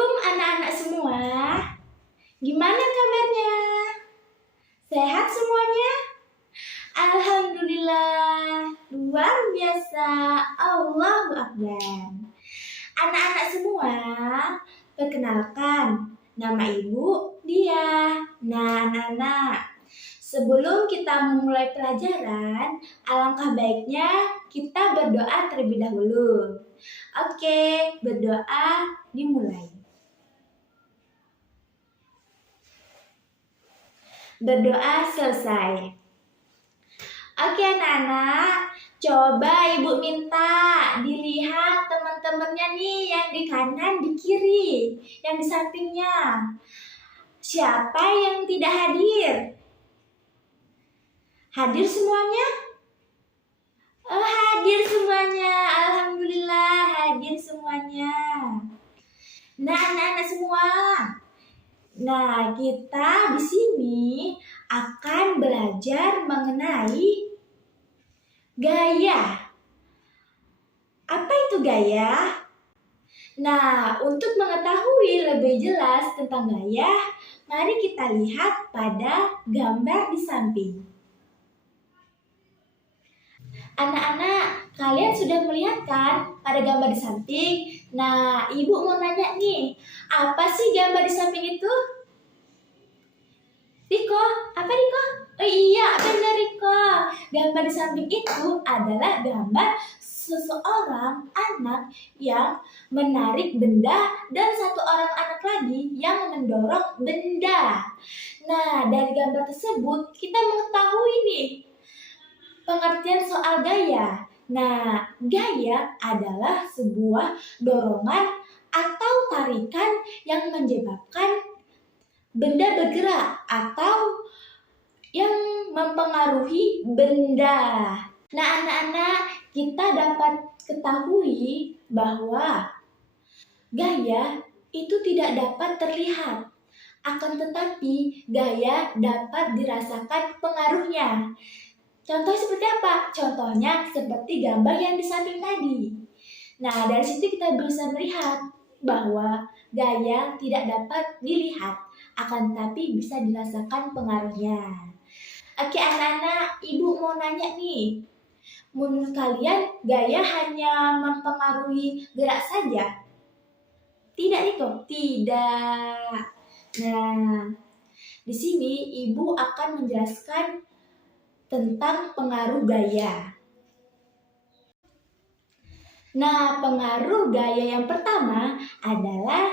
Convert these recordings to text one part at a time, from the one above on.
Assalamualaikum anak-anak semua. Gimana kabarnya? Sehat semuanya? Alhamdulillah, luar biasa. Allahu Akbar. Anak-anak semua, perkenalkan, nama ibu Dia. Nah, anak-anak, sebelum kita memulai pelajaran, alangkah baiknya kita berdoa terlebih dahulu. Oke, berdoa dimulai. Berdoa selesai. Oke anak-anak, coba ibu minta dilihat teman-temannya nih yang di kanan, di kiri, yang di sampingnya. Siapa yang tidak hadir? Hadir semuanya? Oh, hadir semuanya. Alhamdulillah, hadir semuanya. Nah, anak-anak semua. Nah, kita di sini akan belajar mengenai gaya. Apa itu gaya? Nah, untuk mengetahui lebih jelas tentang gaya, mari kita lihat pada gambar di samping. Anak-anak, kalian sudah melihat kan pada gambar di samping? Nah, ibu mau nanya nih, apa sih gambar di samping itu? Riko, apa Riko? Oh iya, benar Riko. Gambar di samping itu adalah gambar seseorang anak yang menarik benda dan satu orang anak lagi yang mendorong benda. Nah, dari gambar tersebut kita mengetahui nih pengertian soal gaya. Nah, gaya adalah sebuah dorongan atau tarikan yang menyebabkan benda bergerak atau yang mempengaruhi benda. Nah, anak-anak, kita dapat ketahui bahwa gaya itu tidak dapat terlihat. Akan tetapi, gaya dapat dirasakan pengaruhnya. Contoh seperti apa? Contohnya seperti gambar yang di samping tadi. Nah, dari situ kita bisa melihat bahwa gaya tidak dapat dilihat, akan tetapi bisa dirasakan pengaruhnya. Oke anak-anak, ibu mau nanya nih. Menurut kalian gaya hanya mempengaruhi gerak saja? Tidak Riko? Tidak. Nah, di sini ibu akan menjelaskan tentang pengaruh gaya. Nah, pengaruh gaya yang pertama adalah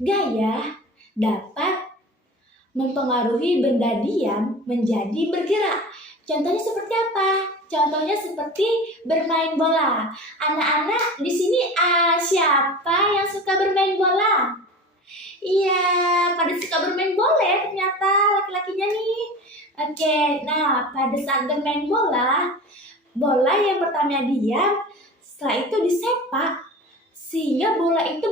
gaya dapat mempengaruhi benda diam menjadi bergerak. Contohnya seperti apa? Contohnya seperti bermain bola. Anak-anak di sini siapa yang suka bermain bola? Iya, pada suka bermain bola ya ternyata laki-lakinya nih. Oke, nah pada saat bermain bola, bola yang pertama diam, setelah itu disepak sehingga bola itu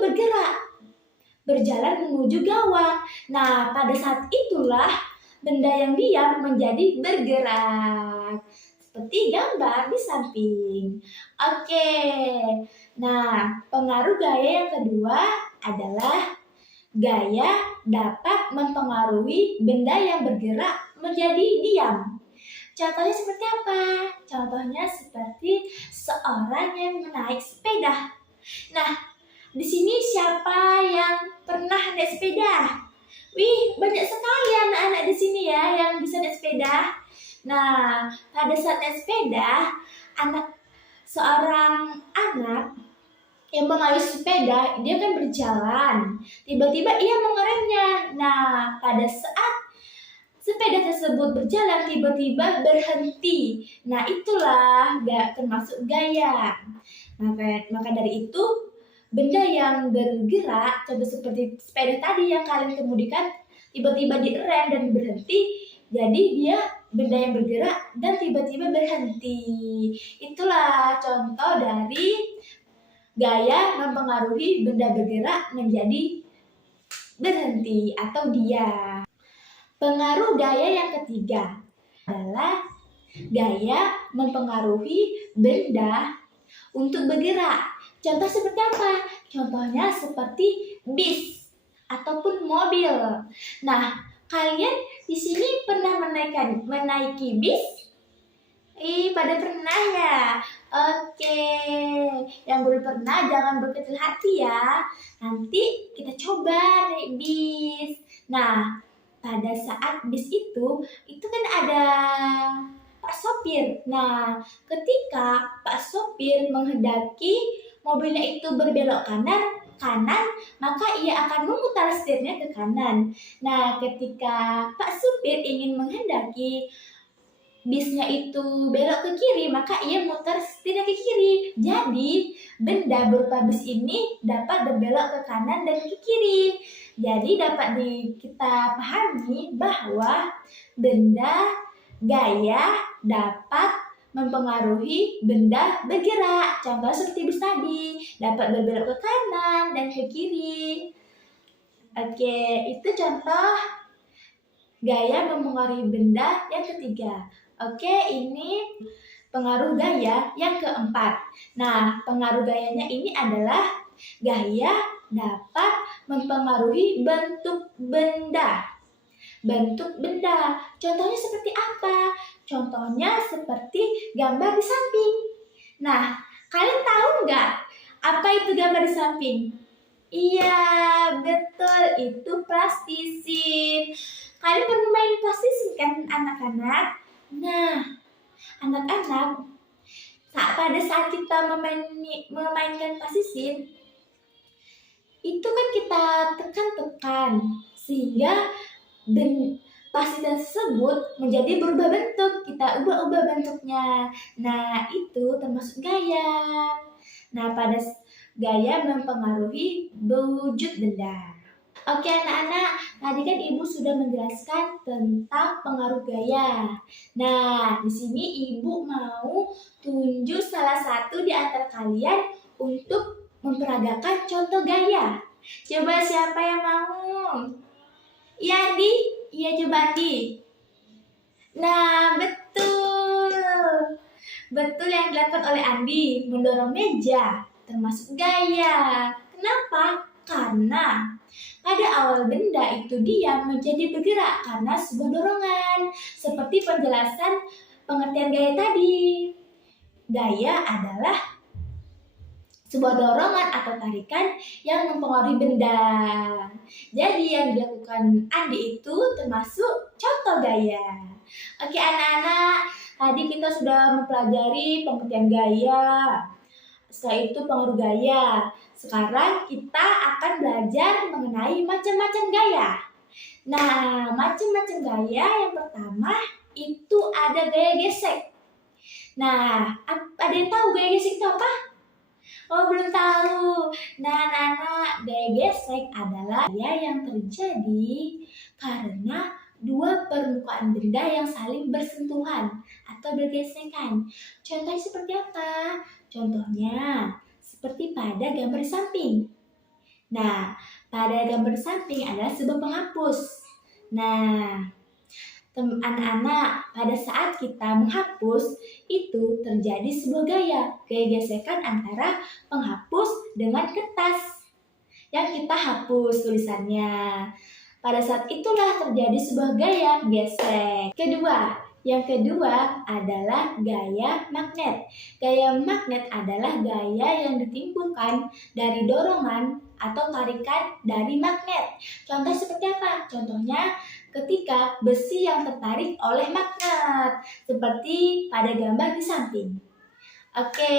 berjalan menuju gawang. Nah, pada saat itulah benda yang diam menjadi bergerak. Seperti gambar di samping. Oke, nah pengaruh gaya yang kedua adalah gaya dapat mempengaruhi benda yang bergerak menjadi diam. Contohnya seperti apa? Contohnya seperti seorang yang menaik sepeda. Nah, di sini siapa yang pernah naik sepeda? Wih, banyak sekali anak-anak di sini ya yang bisa naik sepeda. Nah, pada saat naik sepeda, seorang anak yang mengayuh sepeda, dia kan berjalan. Tiba-tiba ia mengeremnya. Nah, pada saat sepeda tersebut berjalan, tiba-tiba berhenti. Nah, itulah termasuk gaya. Maka dari itu, benda yang bergerak, coba seperti sepeda tadi yang kalian kemudikan, tiba-tiba direm dan berhenti. Jadi dia benda yang bergerak dan tiba-tiba berhenti. Itulah contoh dari gaya mempengaruhi benda bergerak menjadi berhenti atau diam. Pengaruh gaya yang ketiga adalah gaya mempengaruhi benda untuk bergerak. Contoh seperti apa? Contohnya seperti bis ataupun mobil. Nah, kalian di sini pernah menaiki bis? Pada pernah ya? Oke, yang belum pernah jangan berkecil hati ya. Nanti kita coba naik bis. Nah, pada saat bis itu kan ada Pak Sopir. Nah, ketika Pak Sopir menghendaki mobilnya itu berbelok kanan, maka ia akan memutar setirnya ke kanan. Nah, ketika Pak Supir ingin menghendaki bisnya itu belok ke kiri, maka ia muter setirnya ke kiri. Jadi, benda berupa bis ini dapat berbelok ke kanan dan ke kiri. Jadi, dapat kita pahami bahwa benda gaya dapat mempengaruhi benda bergerak. Contoh seperti bis tadi, dapat berbelok ke kanan dan ke kiri. Oke, itu contoh gaya mempengaruhi benda yang ketiga. Oke, ini pengaruh gaya yang keempat. Nah, pengaruh gayanya ini adalah gaya dapat mempengaruhi bentuk benda. Bentuk benda. Contohnya seperti apa? Contohnya seperti gambar di samping. Nah, kalian tahu nggak apa itu gambar di samping? Iya, betul. Itu plastisin. Kalian pernah main plastisin kan anak-anak? Nah, anak-anak, pada saat kita memainkan plastisin, itu kan kita tekan-tekan sehingga plastisin tersebut menjadi berubah bentuk. Kita ubah-ubah bentuknya. Nah, itu termasuk gaya. Nah, pada gaya mempengaruhi wujud benda. Oke anak-anak, tadi kan Ibu sudah menjelaskan tentang pengaruh gaya. Nah, di sini Ibu mau tunjuk salah satu di antara kalian untuk memperagakan contoh gaya. Coba siapa yang mau? Iya Andi? Iya coba Andi. Nah, betul. Betul yang dilakukan oleh Andi, mendorong meja, termasuk gaya. Kenapa? Karena pada awal benda itu diam menjadi bergerak karena sebuah dorongan. Seperti penjelasan pengertian gaya tadi. Gaya adalah sebuah dorongan atau tarikan yang mempengaruhi benda. Jadi yang dilakukan Andi itu termasuk contoh gaya. Oke anak-anak, tadi kita sudah mempelajari pengertian gaya. Setelah itu pengaruh gaya. Sekarang kita akan belajar mengenai macam-macam gaya. Nah, macam-macam gaya yang pertama itu ada gaya gesek. Nah, ada yang tahu gaya gesek itu apa? Oh, belum tahu. Nah, anak-anak, gaya gesek adalah gaya yang terjadi karena dua permukaan benda yang saling bersentuhan atau bergesekan. Contohnya seperti apa? Contohnya seperti pada gambar di samping. Nah, pada gambar di samping adalah sebuah penghapus. Nah, anak-anak, pada saat kita menghapus, itu terjadi sebuah gaya gesekan antara penghapus dengan kertas yang kita hapus tulisannya. Pada saat itulah terjadi sebuah gaya gesek. Yang kedua adalah gaya magnet. Gaya magnet adalah gaya yang ditimbulkan dari dorongan atau tarikan dari magnet. Contoh seperti apa? Contohnya ketika besi yang tertarik oleh magnet, seperti pada gambar di samping. Oke,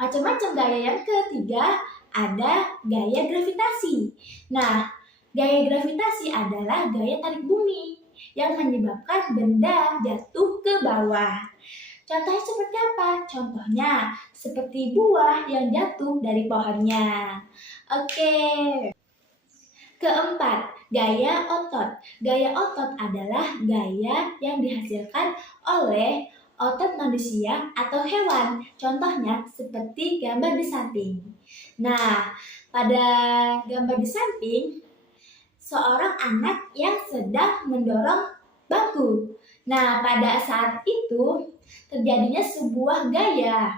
macam-macam gaya. Yang ketiga ada gaya gravitasi. Nah, gaya gravitasi adalah gaya tarik bumi yang menyebabkan benda jatuh ke bawah. Contohnya seperti apa? Contohnya seperti buah yang jatuh dari pohonnya. Oke. Keempat, gaya otot. Gaya otot adalah gaya yang dihasilkan oleh otot manusia atau hewan. Contohnya seperti gambar di samping. Nah, pada gambar di samping, seorang anak yang sedang mendorong bangku. Nah, pada saat itu terjadinya sebuah gaya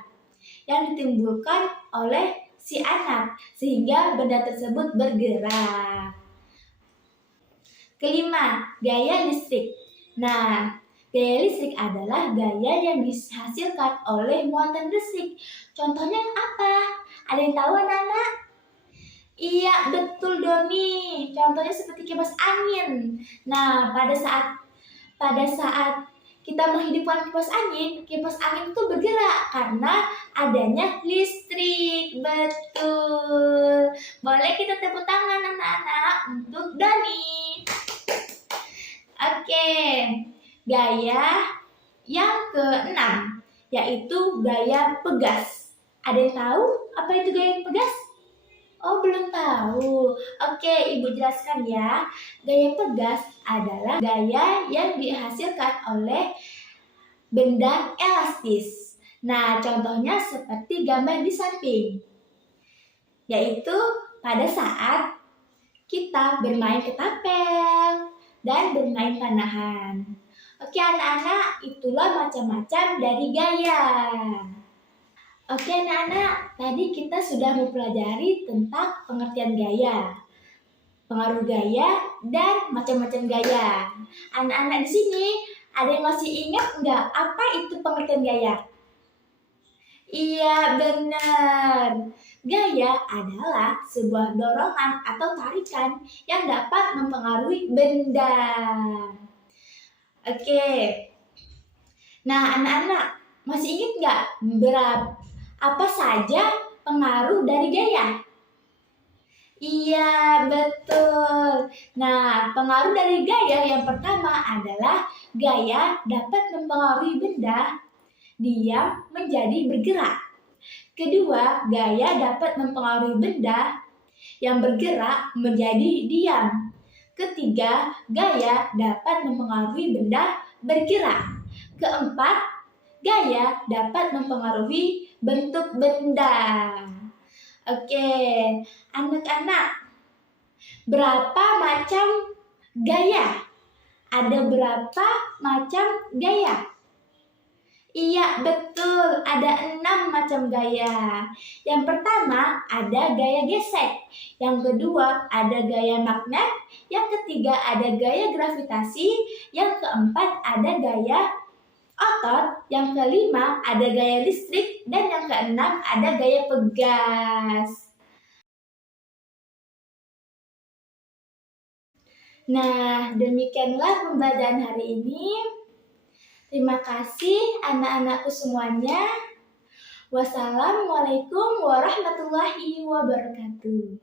yang ditimbulkan oleh si anak sehingga benda tersebut bergerak. Kelima, gaya listrik. Nah, gaya listrik adalah gaya yang dihasilkan oleh muatan listrik. Contohnya apa? Ada yang tahu anak-anak? Iya, betul Doni. Contohnya seperti kipas angin. Nah, pada saat kita menghidupkan kipas angin itu bergerak karena adanya listrik. Betul. Boleh kita tepuk tangan anak-anak untuk Doni. Oke, gaya yang keenam yaitu gaya pegas. Ada yang tahu apa itu gaya pegas? Oh, belum tahu. Oke, Ibu jelaskan ya. Gaya pegas adalah gaya yang dihasilkan oleh benda elastis. Nah, contohnya seperti gambar di samping. Yaitu pada saat kita bermain ketapel dan bermain panahan. Oke anak-anak, itulah macam-macam dari gaya. Oke anak-anak, tadi kita sudah mempelajari tentang pengertian gaya, pengaruh gaya, dan macam-macam gaya. Anak-anak di sini, ada yang masih ingat nggak apa itu pengertian gaya? Iya, benar. Gaya adalah sebuah dorongan atau tarikan yang dapat mempengaruhi benda. Oke. Nah, anak-anak, masih ingat nggak apa saja pengaruh dari gaya? Iya, betul. Nah, pengaruh dari gaya yang pertama adalah gaya dapat mempengaruhi benda diam menjadi bergerak. Kedua, gaya dapat mempengaruhi benda yang bergerak menjadi diam. Ketiga, gaya dapat mempengaruhi benda bergerak. Keempat, gaya dapat mempengaruhi bentuk benda. Oke, anak-anak, berapa macam gaya? Ada berapa macam gaya? Iya, betul. Ada 6 macam gaya. Yang pertama, ada gaya gesek. Yang kedua, ada gaya magnet. Yang ketiga, ada gaya gravitasi. Yang keempat, ada gaya otot. Yang kelima, ada gaya listrik. Dan yang keenam, ada gaya pegas. Nah, demikianlah pembelajaran hari ini. Terima kasih anak-anakku semuanya. Wassalamualaikum warahmatullahi wabarakatuh.